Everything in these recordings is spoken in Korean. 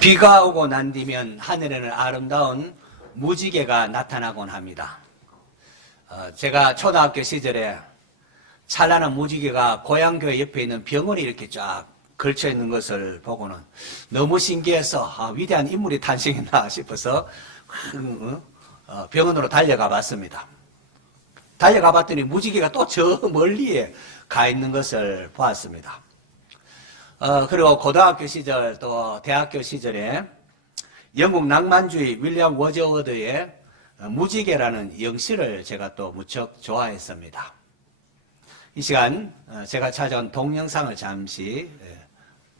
비가 오고 난 뒤면 하늘에는 아름다운 무지개가 나타나곤 합니다. 제가 초등학교 시절에 찬란한 무지개가 고향교회 옆에 있는 병원에 이렇게 쫙 걸쳐 있는 것을 보고는 너무 신기해서 위대한 인물이 탄생했나 싶어서 병원으로 달려가 봤습니다. 달려가 봤더니 무지개가 또 저 멀리에 가 있는 것을 보았습니다. 그리고 고등학교 시절 또 대학교 시절에 영국 낭만주의 윌리엄 워즈워드의 무지개라는 영시를 제가 또 무척 좋아했습니다. 이 시간 제가 찾아온 동영상을 잠시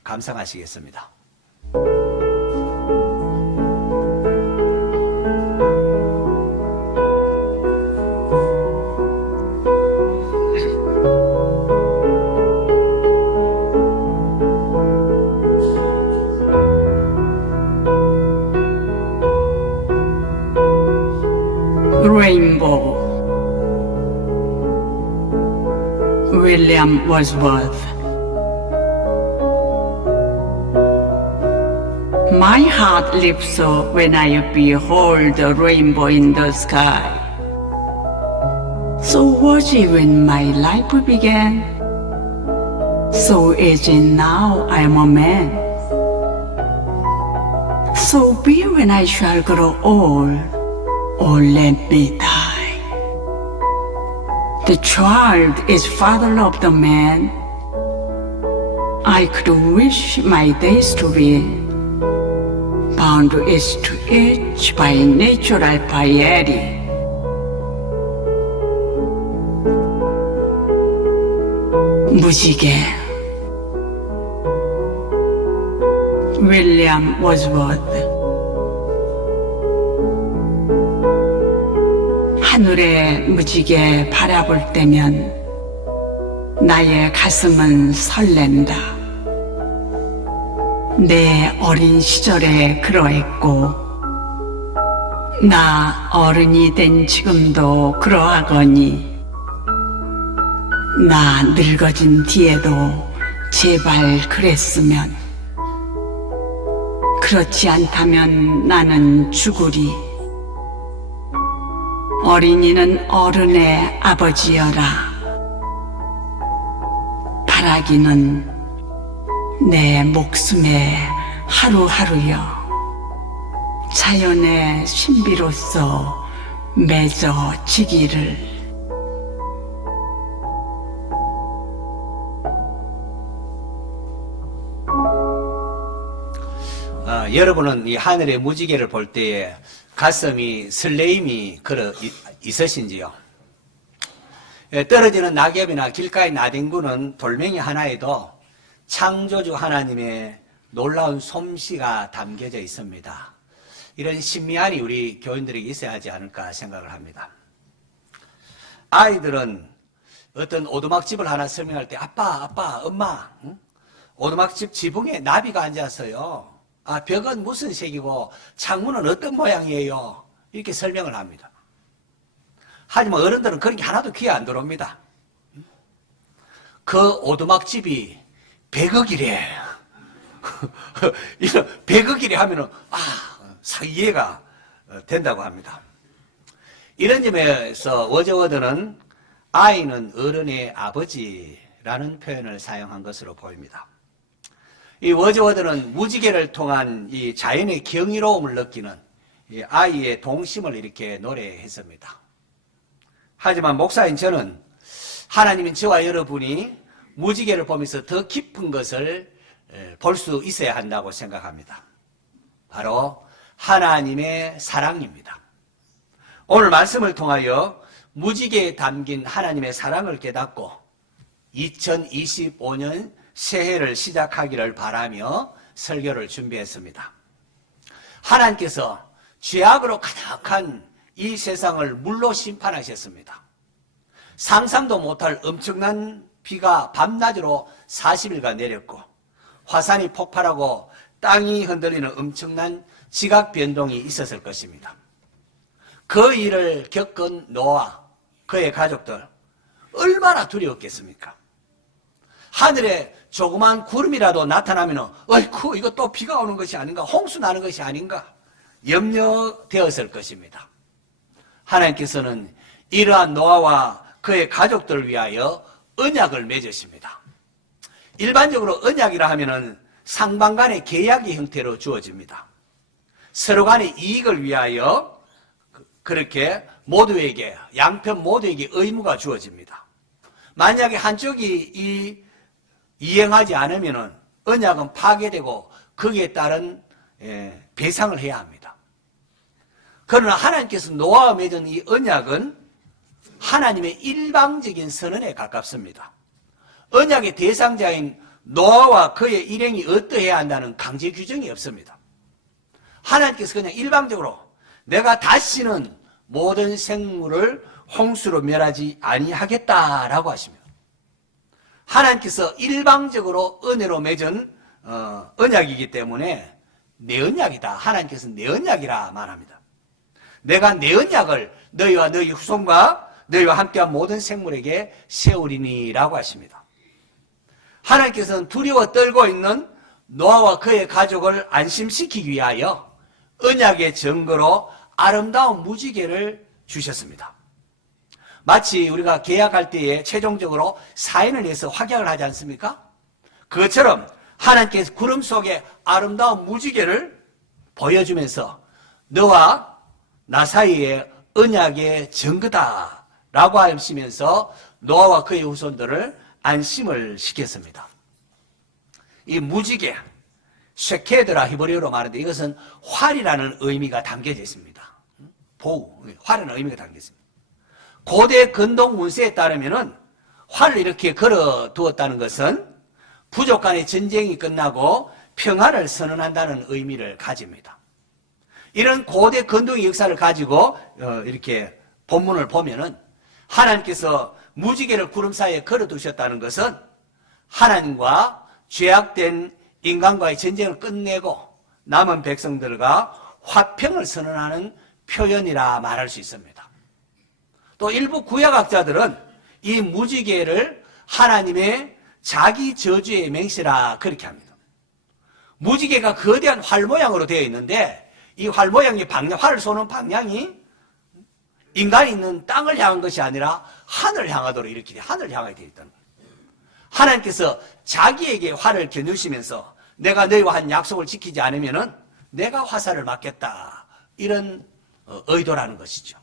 감상하시겠습니다. Rainbow. William Wordsworth. My heart leaps so when I behold a rainbow in the sky. So was it when my life began. So is it now I am a man. So be when I shall grow old. Or let me die. The child is father of the man. I could wish my days to be bound each to each by natural piety. 무지개. William Wordsworth. 하늘에 무지개 바라볼 때면 나의 가슴은 설렌다. 내 어린 시절에 그러했고 나 어른이 된 지금도 그러하거니 나 늙어진 뒤에도 제발 그랬으면 그렇지 않다면 나는 죽으리. 어린이는 어른의 아버지여라. 바라기는 내 목숨의 하루하루여. 자연의 신비로서 맺어지기를. 여러분은 이 하늘의 무지개를 볼 때에 가슴이 설레임이 있으신지요? 떨어지는 낙엽이나 길가의 나뒹구는 돌멩이 하나에도 창조주 하나님의 놀라운 솜씨가 담겨져 있습니다. 이런 신미함이 우리 교인들에게 있어야 하지 않을까 생각을 합니다. 아이들은 어떤 오두막집을 하나 설명할 때 아빠, 엄마, 응? 오두막집 지붕에 나비가 앉았어요. 벽은 무슨 색이고 창문은 어떤 모양이에요. 이렇게 설명을 합니다. 하지만 어른들은 그런 게 하나도 귀에 안 들어옵니다. 그 오두막집이 100억이래. 이런 100억이래 하면은 이해가 된다고 합니다. 이런 점에서 워즈워드는 아이는 어른의 아버지라는 표현을 사용한 것으로 보입니다. 이 워즈워드는 무지개를 통한 이 자연의 경이로움을 느끼는 이 아이의 동심을 이렇게 노래했습니다. 하지만 목사인 저는 하나님인 저와 여러분이 무지개를 보면서 더 깊은 것을 볼 수 있어야 한다고 생각합니다. 바로 하나님의 사랑입니다. 오늘 말씀을 통하여 무지개에 담긴 하나님의 사랑을 깨닫고 2025년 새해를 시작하기를 바라며 설교를 준비했습니다. 하나님께서 죄악으로 가득한 이 세상을 물로 심판하셨습니다. 상상도 못할 엄청난 비가 밤낮으로 40일간 내렸고 화산이 폭발하고 땅이 흔들리는 엄청난 지각 변동이 있었을 것입니다. 그 일을 겪은 노아, 그의 가족들 얼마나 두려웠겠습니까? 하늘에 조그만 구름이라도 나타나면 어이쿠 이거 또 비가 오는 것이 아닌가, 홍수 나는 것이 아닌가 염려되었을 것입니다. 하나님께서는 이러한 노아와 그의 가족들을 위하여 언약을 맺으십니다. 일반적으로 언약이라 하면은 상방 간의 계약의 형태로 주어집니다. 서로 간의 이익을 위하여 그렇게 모두에게, 양편 모두에게 의무가 주어집니다. 만약에 한쪽이 이행하지 않으면 언약은 파괴되고 거기에 따른 배상을 해야 합니다. 그러나 하나님께서 노아와 맺은 이 언약은 하나님의 일방적인 선언에 가깝습니다. 언약의 대상자인 노아와 그의 일행이 어떠해야 한다는 강제 규정이 없습니다. 하나님께서 그냥 일방적으로 내가 다시는 모든 생물을 홍수로 멸하지 아니하겠다라고 하십니다. 하나님께서 일방적으로 은혜로 맺은 언약이기 때문에 내 언약이다. 하나님께서 내 언약이라 말합니다. 내가 내 언약을 너희와 너희 후손과 너희와 함께한 모든 생물에게 세우리니라고 하십니다. 하나님께서는 두려워 떨고 있는 노아와 그의 가족을 안심시키기 위하여 언약의 증거로 아름다운 무지개를 주셨습니다. 마치 우리가 계약할 때에 최종적으로 사인을 해서 확약을 하지 않습니까? 그것처럼 하나님께서 구름 속에 아름다운 무지개를 보여주면서 너와 나 사이에 언약의 증거다 라고 하시면서 노아와 그의 후손들을 안심을 시켰습니다. 이 무지개, 쉐케드라 히브리어로 말하는데 이것은 활이라는 의미가 담겨져 있습니다. 보호, 활이라는 의미가 담겨져 있습니다. 고대 근동 문서에 따르면은 활을 이렇게 걸어 두었다는 것은 부족 간의 전쟁이 끝나고 평화를 선언한다는 의미를 가집니다. 이런 고대 근동의 역사를 가지고 이렇게 본문을 보면은 하나님께서 무지개를 구름 사이에 걸어 두셨다는 것은 하나님과 죄악된 인간과의 전쟁을 끝내고 남은 백성들과 화평을 선언하는 표현이라 말할 수 있습니다. 또 일부 구약학자들은 이 무지개를 하나님의 자기 저주의 맹세라 그렇게 합니다. 무지개가 거대한 활 모양으로 되어 있는데 이 활 모양의 방향, 활을 쏘는 방향이 인간이 있는 땅을 향한 것이 아니라 하늘을 향하도록 이렇게 하늘을 향하게 되어 있다는 거예요. 하나님께서 자기에게 활을 겨누시면서 내가 너희와 한 약속을 지키지 않으면은 내가 화살을 맞겠다. 이런 의도라는 것이죠.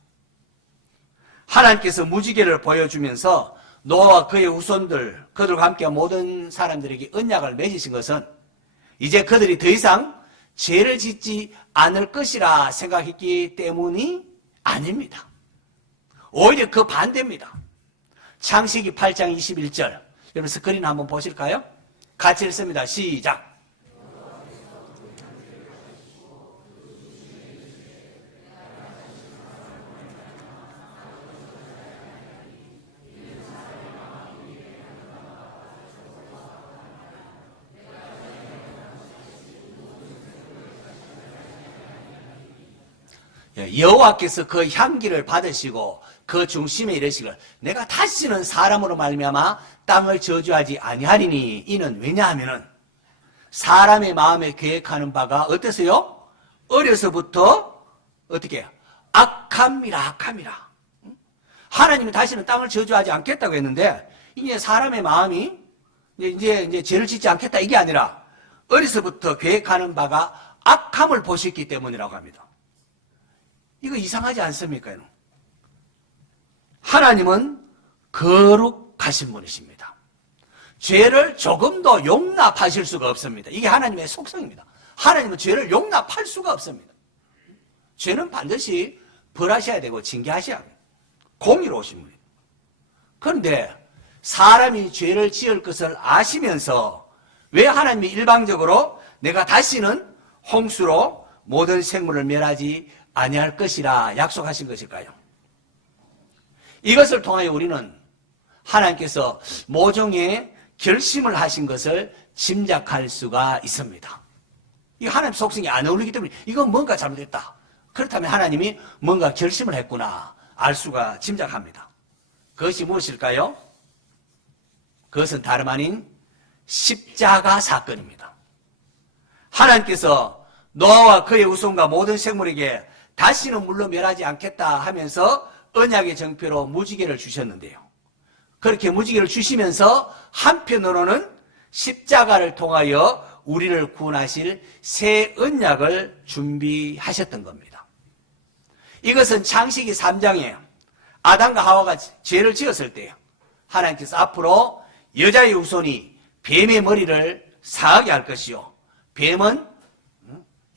하나님께서 무지개를 보여주면서 노아와 그의 후손들, 그들과 함께 모든 사람들에게 언약을 맺으신 것은 이제 그들이 더 이상 죄를 짓지 않을 것이라 생각했기 때문이 아닙니다. 오히려 그 반대입니다. 창세기 8장 21절. 여러분 스크린 한번 보실까요? 같이 읽습니다. 시작. 여호와께서 그 향기를 받으시고 그 중심에 이르시길 내가 다시는 사람으로 말미암아 땅을 저주하지 아니하리니 이는 왜냐하면은 사람의 마음에 계획하는 바가 어떠세요? 어려서부터 어떻게 악함이라. 하나님이 다시는 땅을 저주하지 않겠다고 했는데 이제 사람의 마음이 이제 죄를 짓지 않겠다 이게 아니라 어려서부터 계획하는 바가 악함을 보셨기 때문이라고 합니다. 이거 이상하지 않습니까? 하나님은 거룩하신 분이십니다. 죄를 조금도 용납하실 수가 없습니다. 이게 하나님의 속성입니다. 하나님은 죄를 용납할 수가 없습니다. 죄는 반드시 벌하셔야 되고 징계하셔야 합니다. 공의로우신 분이에요. 그런데 사람이 죄를 지을 것을 아시면서 왜 하나님이 일방적으로 내가 다시는 홍수로 모든 생물을 멸하지 아니할 것이라 약속하신 것일까요? 이것을 통하여 우리는 하나님께서 모종의 결심을 하신 것을 짐작할 수가 있습니다. 이 하나님 속성이 안 어울리기 때문에 이건 뭔가 잘못됐다. 그렇다면 하나님이 뭔가 결심을 했구나 알 수가 짐작합니다. 그것이 무엇일까요? 그것은 다름 아닌 십자가 사건입니다. 하나님께서 노아와 그의 후손과 모든 생물에게 다시는 물로 멸하지 않겠다 하면서 언약의 정표로 무지개를 주셨는데요. 그렇게 무지개를 주시면서 한편으로는 십자가를 통하여 우리를 구원하실 새 언약을 준비하셨던 겁니다. 이것은 창세기 3장에 아담과 하와가 죄를 지었을 때요, 하나님께서 앞으로 여자의 후손이 뱀의 머리를 상하게 할 것이요, 뱀은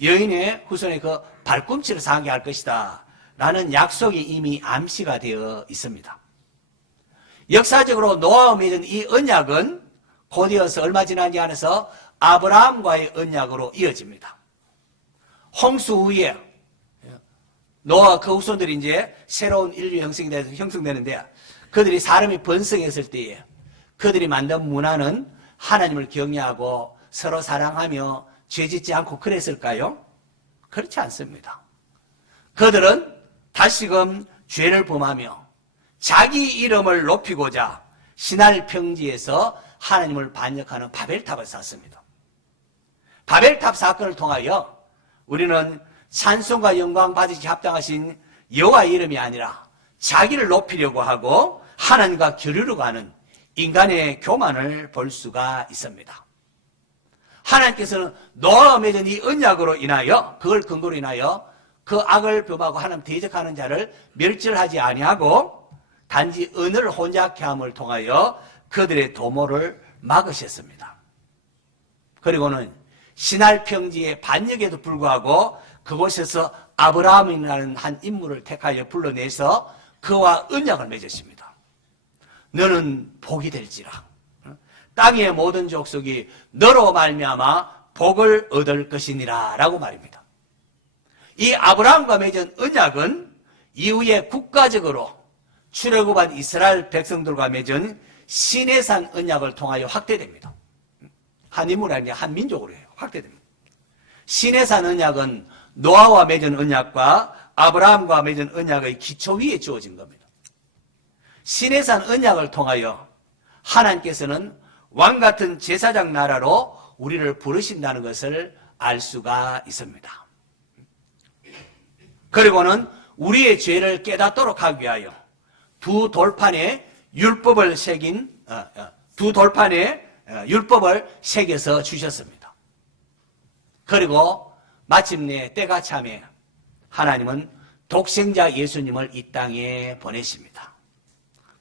여인의 후손의 그 발꿈치를 상하게 할 것이다 라는 약속이 이미 암시가 되어 있습니다. 역사적으로 노아와 맺은 이 언약은 곧이어서 얼마 지나지 않아서 아브라함과의 언약으로 이어집니다. 홍수 후에 노아와 그 후손들이 이제 새로운 인류 형성되는데, 그들이 사람이 번성했을 때에 그들이 만든 문화는 하나님을 경외하고 서로 사랑하며 죄짓지 않고 그랬을까요? 그렇지 않습니다. 그들은 다시금 죄를 범하며 자기 이름을 높이고자 신할 평지에서 하나님을 반역하는 바벨탑을 쌓습니다. 바벨탑 사건을 통하여 우리는 찬송과 영광 받으시 합당하신 여호와의 이름이 아니라 자기를 높이려고 하고 하나님과 교류로 하는 인간의 교만을 볼 수가 있습니다. 하나님께서는 노아와 맺은 이 언약으로 인하여, 그걸 근거로 인하여 그 악을 범하고 하나님 대적하는 자를 멸절하지 아니하고 단지 언어를 혼잡케 함을 통하여 그들의 도모를 막으셨습니다. 그리고는 신할 평지의 반역에도 불구하고 그곳에서 아브라함이라는 한 인물을 택하여 불러내서 그와 언약을 맺으십니다. 너는 복이 될지라, 땅의 모든 족속이 너로 말미암아 복을 얻을 것이니라 라고 말입니다. 이 아브라함과 맺은 언약은 이후에 국가적으로 출애굽한 이스라엘 백성들과 맺은 시내산 언약을 통하여 확대됩니다. 한 인물이 아니라 한 민족으로 해요. 확대됩니다. 시내산 언약은 노아와 맺은 언약과 아브라함과 맺은 언약의 기초 위에 주어진 겁니다. 시내산 언약을 통하여 하나님께서는 왕같은 제사장 나라로 우리를 부르신다는 것을 알 수가 있습니다. 그리고는 우리의 죄를 깨닫도록 하기 위하여 두 돌판에 율법을 새겨서 주셨습니다. 그리고 마침내 때가 참에 하나님은 독생자 예수님을 이 땅에 보내십니다.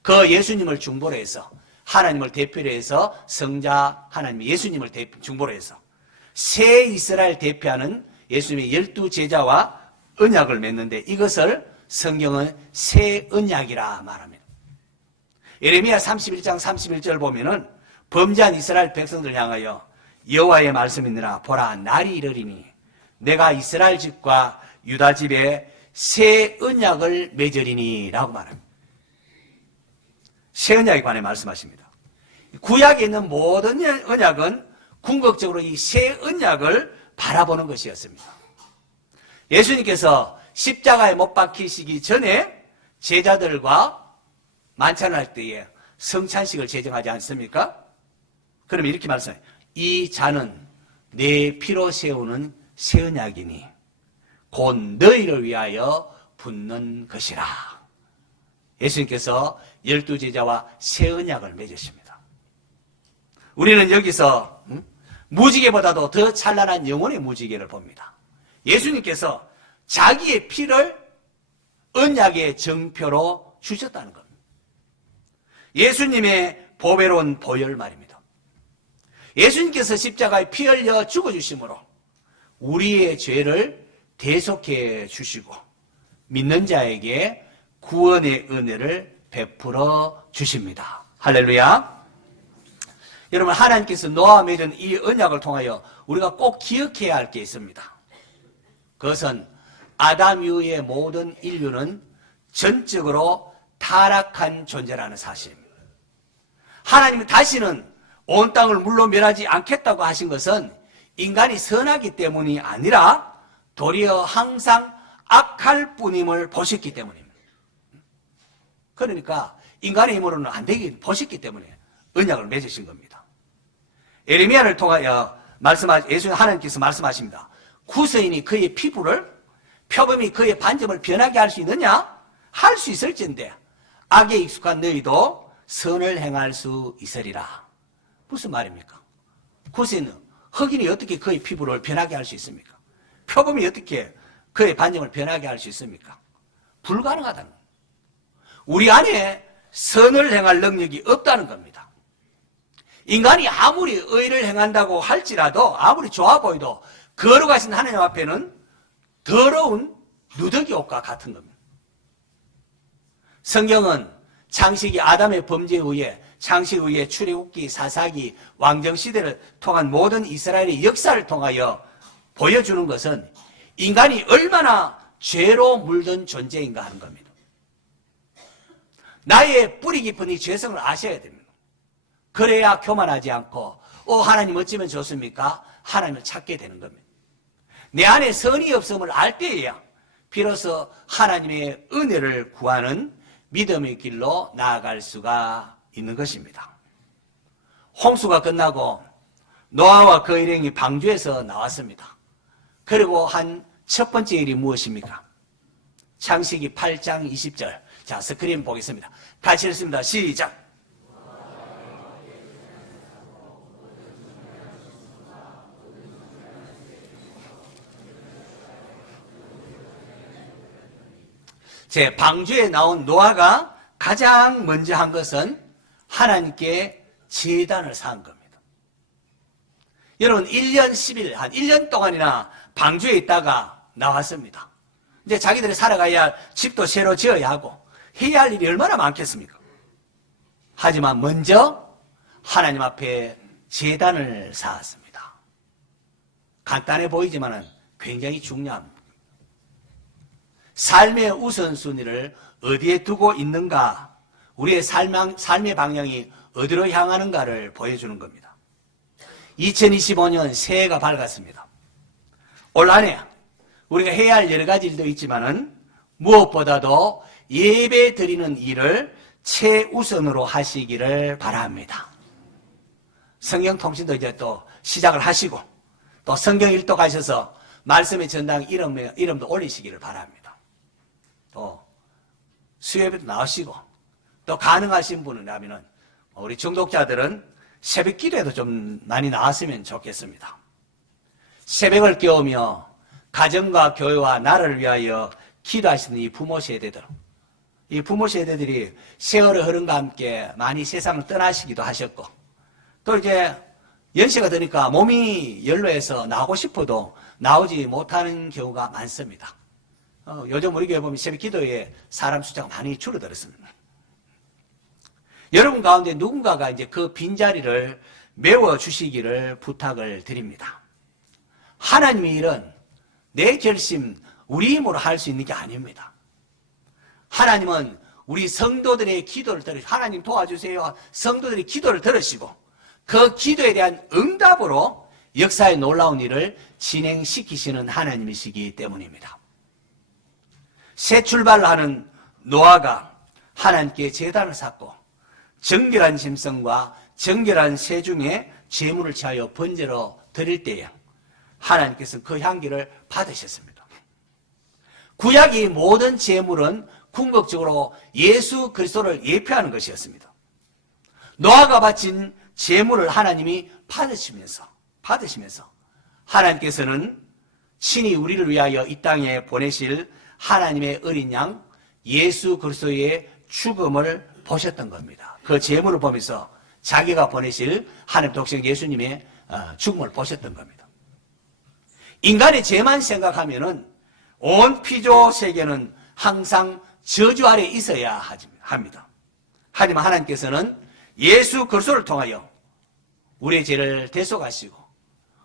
그 예수님을 중보로 해서, 하나님을 대표로 해서 성자 하나님 예수님을 중보로 해서 새 이스라엘 대표하는 예수님의 12제자와 언약을 맺는데, 이것을 성경은 새 언약이라 말합니다. 예레미야 31장 31절 보면은 범죄한 이스라엘 백성들 향하여 여호와의 말씀이니라, 보라 날이 이르리니 내가 이스라엘 집과 유다 집에 새 언약을 맺으리니 라고 말합니다. 새 언약에 관해 말씀하십니다. 구약에 있는 모든 언약은 궁극적으로 이 새 언약을 바라보는 것이었습니다. 예수님께서 십자가에 못 박히시기 전에 제자들과 만찬할 때에 성찬식을 제정하지 않습니까? 그러면 이렇게 말씀해요. 이 잔은 내 피로 세우는 새 언약이니 곧 너희를 위하여 붓는 것이라. 예수님께서 12제자와 새 언약을 맺으십니다. 우리는 여기서 무지개보다도 더 찬란한 영혼의 무지개를 봅니다. 예수님께서 자기의 피를 언약의 정표로 주셨다는 겁니다. 예수님의 보배로운 보혈 말입니다. 예수님께서 십자가에 피 흘려 죽어주심으로 우리의 죄를 대속해 주시고 믿는 자에게 구원의 은혜를 베풀어 주십니다. 할렐루야. 여러분, 하나님께서 노아와 맺은 이 언약을 통하여 우리가 꼭 기억해야 할 게 있습니다. 그것은 아담 이후의 모든 인류는 전적으로 타락한 존재라는 사실입니다. 하나님은 다시는 온 땅을 물로 멸하지 않겠다고 하신 것은 인간이 선하기 때문이 아니라 도리어 항상 악할 뿐임을 보셨기 때문입니다. 그러니까 인간의 힘으로는 안 되기 보셨기 때문에 언약을 맺으신 겁니다. 에레미야를 통하여 예수 하나님께서 말씀하십니다. 구서인이 그의 피부를, 표범이 그의 반점을 변하게 할 수 있느냐? 할 수 있을진데 악에 익숙한 너희도 선을 행할 수 있으리라. 무슨 말입니까? 구서인은, 흑인이 어떻게 그의 피부를 변하게 할 수 있습니까? 표범이 어떻게 그의 반점을 변하게 할 수 있습니까? 불가능하다는 겁니다. 우리 안에 선을 행할 능력이 없다는 겁니다. 인간이 아무리 의를 행한다고 할지라도, 아무리 좋아 보여도 거룩하신 하나님 앞에는 더러운 누더기 옷과 같은 겁니다. 성경은 창세기 아담의 범죄에 의해, 창세기 의해 출애굽기, 사사기, 왕정시대를 통한 모든 이스라엘의 역사를 통하여 보여주는 것은 인간이 얼마나 죄로 물든 존재인가 하는 겁니다. 나의 뿌리 깊은 이 죄성을 아셔야 됩니다. 그래야 교만하지 않고 하나님 어찌면 좋습니까? 하나님을 찾게 되는 겁니다. 내 안에 선이 없음을 알 때에야 비로소 하나님의 은혜를 구하는 믿음의 길로 나아갈 수가 있는 것입니다. 홍수가 끝나고 노아와 그 일행이 방주에서 나왔습니다. 그리고 한 첫 번째 일이 무엇입니까? 창세기 8장 20절. 자, 스크린 보겠습니다. 같이 읽습니다. 시작. 제 방주에 나온 노아가 가장 먼저 한 것은 하나님께 제단을 쌓은 겁니다. 여러분 1년 10일, 한 1년 동안이나 방주에 있다가 나왔습니다. 이제 자기들이 살아가야 할 집도 새로 지어야 하고 해야 할 일이 얼마나 많겠습니까? 하지만 먼저 하나님 앞에 제단을 쌓았습니다. 간단해 보이지만 굉장히 중요합니다. 삶의 우선순위를 어디에 두고 있는가, 우리의 삶의 방향이 어디로 향하는가를 보여주는 겁니다. 2025년 새해가 밝았습니다. 올 한해 우리가 해야 할 여러 가지 일도 있지만은 무엇보다도 예배 드리는 일을 최우선으로 하시기를 바랍니다. 성경 통신도 이제 또 시작을 하시고 또 성경 일도 가셔서 말씀의 전당 이름도 올리시기를 바랍니다. 또 수요예배도 나오시고 또 가능하신 분이라면은 우리 중독자들은 새벽 기도에도 좀 많이 나왔으면 좋겠습니다. 새벽을 깨우며 가정과 교회와 나라를 위하여 기도하시는 이 부모 세대들, 이 부모 세대들이 세월의 흐름과 함께 많이 세상을 떠나시기도 하셨고 또 이제 연세가 드니까 몸이 연로해서 나오고 싶어도 나오지 못하는 경우가 많습니다. 요즘 우리 교회 보면 새벽 기도에 사람 숫자가 많이 줄어들었습니다. 여러분 가운데 누군가가 이제 그 빈자리를 메워주시기를 부탁을 드립니다. 하나님의 일은 내 결심, 우리 힘으로 할 수 있는 게 아닙니다. 하나님은 우리 성도들의 기도를 들으시고, 하나님 도와주세요. 성도들의 기도를 들으시고, 그 기도에 대한 응답으로 역사의 놀라운 일을 진행시키시는 하나님이시기 때문입니다. 새 출발을 하는 노아가 하나님께 제단을 쌓고 정결한 심성과 정결한 새 중에 제물을 취하여 번제로 드릴 때에 하나님께서 그 향기를 받으셨습니다. 구약의 모든 제물은 궁극적으로 예수 그리스도를 예표하는 것이었습니다. 노아가 바친 제물을 하나님이 받으시면서 하나님께서는 친히 우리를 위하여 이 땅에 보내실 하나님의 어린 양 예수 그리스도의 죽음을 보셨던 겁니다. 그 제물을 보면서 자기가 보내실 하나님 독생 예수님의 죽음을 보셨던 겁니다. 인간의 죄만 생각하면은 온 피조 세계는 항상 저주 아래 있어야 합니다. 하지만 하나님께서는 예수 그리스도를 통하여 우리의 죄를 대속하시고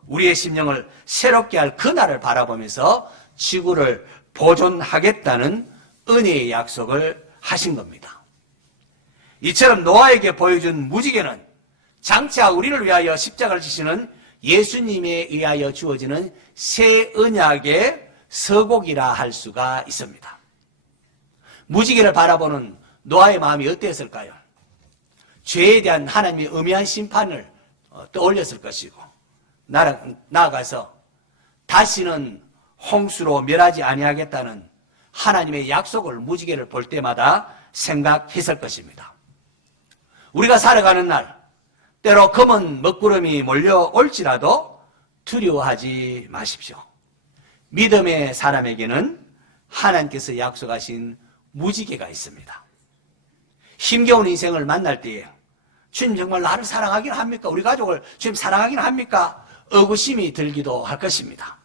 우리의 심령을 새롭게 할 그날을 바라보면서 지구를 보존하겠다는 은혜의 약속을 하신 겁니다. 이처럼 노아에게 보여준 무지개는 장차 우리를 위하여 십자가를 지시는 예수님에 의하여 주어지는 새 언약의 서곡이라 할 수가 있습니다. 무지개를 바라보는 노아의 마음이 어땠을까요? 죄에 대한 하나님의 엄연한 심판을 떠올렸을 것이고 나아가서 다시는 홍수로 멸하지 아니하겠다는 하나님의 약속을 무지개를 볼 때마다 생각했을 것입니다. 우리가 살아가는 날 때로 검은 먹구름이 몰려올지라도 두려워하지 마십시오. 믿음의 사람에게는 하나님께서 약속하신 무지개가 있습니다. 힘겨운 인생을 만날 때에 주님 정말 나를 사랑하긴 합니까? 우리 가족을 주님 사랑하긴 합니까? 의구심이 들기도 할 것입니다.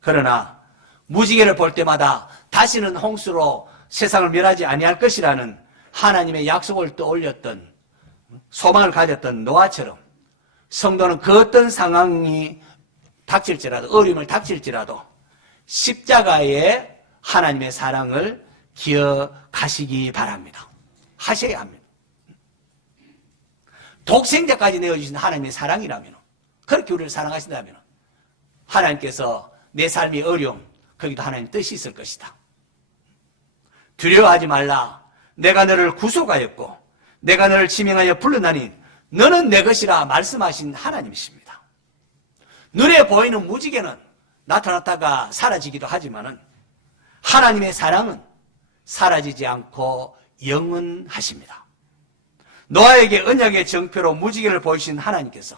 그러나 무지개를 볼 때마다 다시는 홍수로 세상을 멸하지 아니할 것이라는 하나님의 약속을 떠올렸던 소망을 가졌던 노아처럼 성도는 그 어떤 상황이 닥칠지라도 어려움을 닥칠지라도 십자가의 하나님의 사랑을 기억하시기 바랍니다. 하셔야 합니다. 독생자까지 내어주신 하나님의 사랑이라면 그렇게 우리를 사랑하신다면 하나님께서 내 삶의 어려움 거기도 하나님 뜻이 있을 것이다. 두려워하지 말라. 내가 너를 구속하였고 내가 너를 지명하여 불렀나니 너는 내 것이라 말씀하신 하나님이십니다. 눈에 보이는 무지개는 나타났다가 사라지기도 하지만은 하나님의 사랑은 사라지지 않고 영원하십니다. 노아에게 언약의 정표로 무지개를 보이신 하나님께서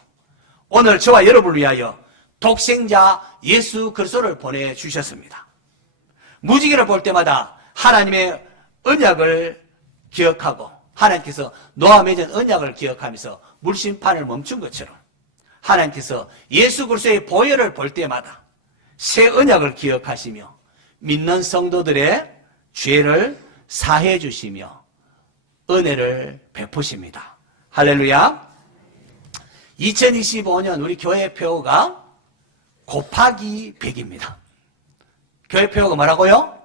오늘 저와 여러분을 위하여 독생자 예수 그리스도를 보내주셨습니다. 무지개를 볼 때마다 하나님의 언약을 기억하고 하나님께서 노아 맺은 언약을 기억하면서 물심판을 멈춘 것처럼 하나님께서 예수 그리스도의 보혈을 볼 때마다 새 언약을 기억하시며 믿는 성도들의 죄를 사해 주시며 은혜를 베푸십니다. 할렐루야. 2025년 우리 교회 표어가 곱하기 100입니다. 교회 표어가 뭐라고요?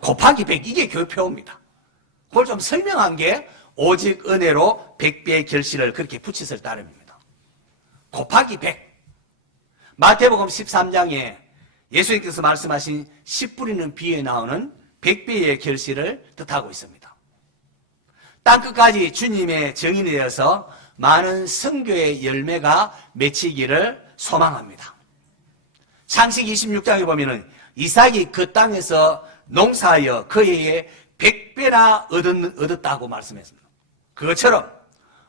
곱하기 100. 이게 교회 표어입니다. 그걸 좀 설명한 게 오직 은혜로 100배의 결실을 그렇게 붙였을 따름입니다. 곱하기 100. 마태복음 13장에 예수님께서 말씀하신 씨 뿌리는 비에 나오는 100배의 결실을 뜻하고 있습니다. 땅끝까지 주님의 증인이 되어서 많은 선교의 열매가 맺히기를 소망합니다. 창세기 26장에 보면은 이삭이 그 땅에서 농사하여 그 해에 100배나 얻었다고 말씀했습니다. 그것처럼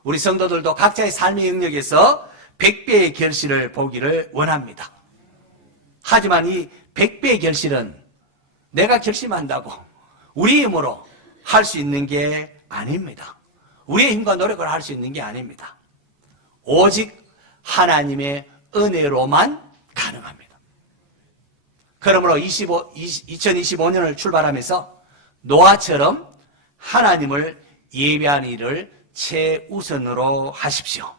우리 성도들도 각자의 삶의 영역에서 100배의 결실을 보기를 원합니다. 하지만 이 100배의 결실은 내가 결심한다고 우리 힘으로 할 수 있는 게 아닙니다. 우리의 힘과 노력을 할 수 있는 게 아닙니다. 오직 하나님의 은혜로만 가능합니다. 그러므로 2025년을 출발하면서 노아처럼 하나님을 예배하는 일을 최우선으로 하십시오.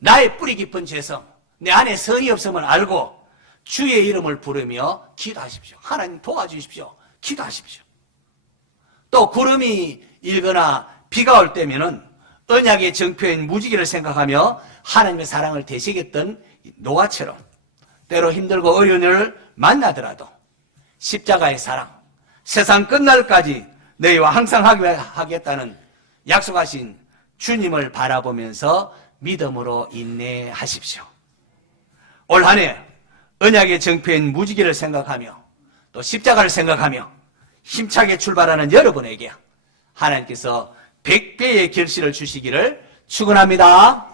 나의 뿌리 깊은 죄성, 내 안에 선이 없음을 알고 주의 이름을 부르며 기도하십시오. 하나님 도와주십시오. 기도하십시오. 또 구름이 일거나 비가 올 때면은 언약의 정표인 무지개를 생각하며 하나님의 사랑을 되새겼던 노아처럼 때로 힘들고 어려운 일을 만나더라도 십자가의 사랑, 세상 끝날까지 너희와 항상 하겠다는 약속하신 주님을 바라보면서 믿음으로 인내하십시오. 올 한 해 언약의 정표인 무지개를 생각하며 또 십자가를 생각하며 힘차게 출발하는 여러분에게 하나님께서 100배의 결실을 주시기를 축원합니다.